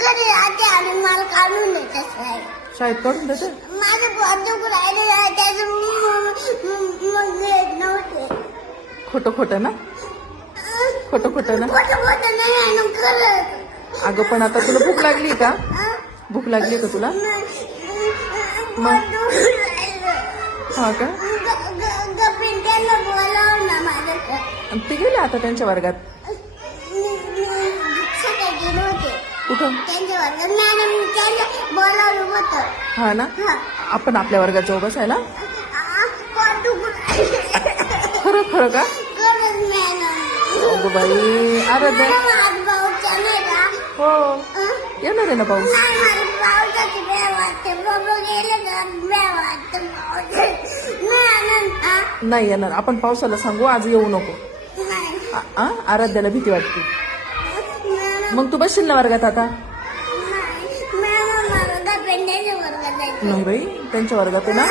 घरी आते आणि मला काढून देते शाळेत काढून देते. माझे बंदूक राहिले त्याचे मग येत नव्हते. खोटं खोटं ना, खोटं खोटं ना. खोटं खोटं नाही आहे ना खरंच. अगं पण आता तुला भूक लागली का? भूक लागली का तुला? मग हा का? पिंट्याला बोलाव ना माझ्याकडे. आणि ते गेले आता त्यांच्या वर्गात. सकाळी गेले होते कुठं? त्यांच्या वर्गात. मॅडम त्यांना बोलावलं होतं. हा ना, आपण आपल्या वर्गात जाऊ बसायला. खरं खरं का? खरंच मॅडम. अगं बाई आराध्या. आज भाऊच्या नाही का? हो येणार आहे ना पाऊस. नाही मला पावसाची भ्या वाटते. बाबा गेले का भ्या वाटते पावसाची. नाही नाही येणार. आपण पावसाला सांगू आज येऊ नको. नाही आराध्याला भीती वाटते. मग तू बसशील ना वर्गात आता? मॅडम मला पेंड्याच्या वर्गात जायचं. नाही बाई त्यांच्या वर्गात आहे ना.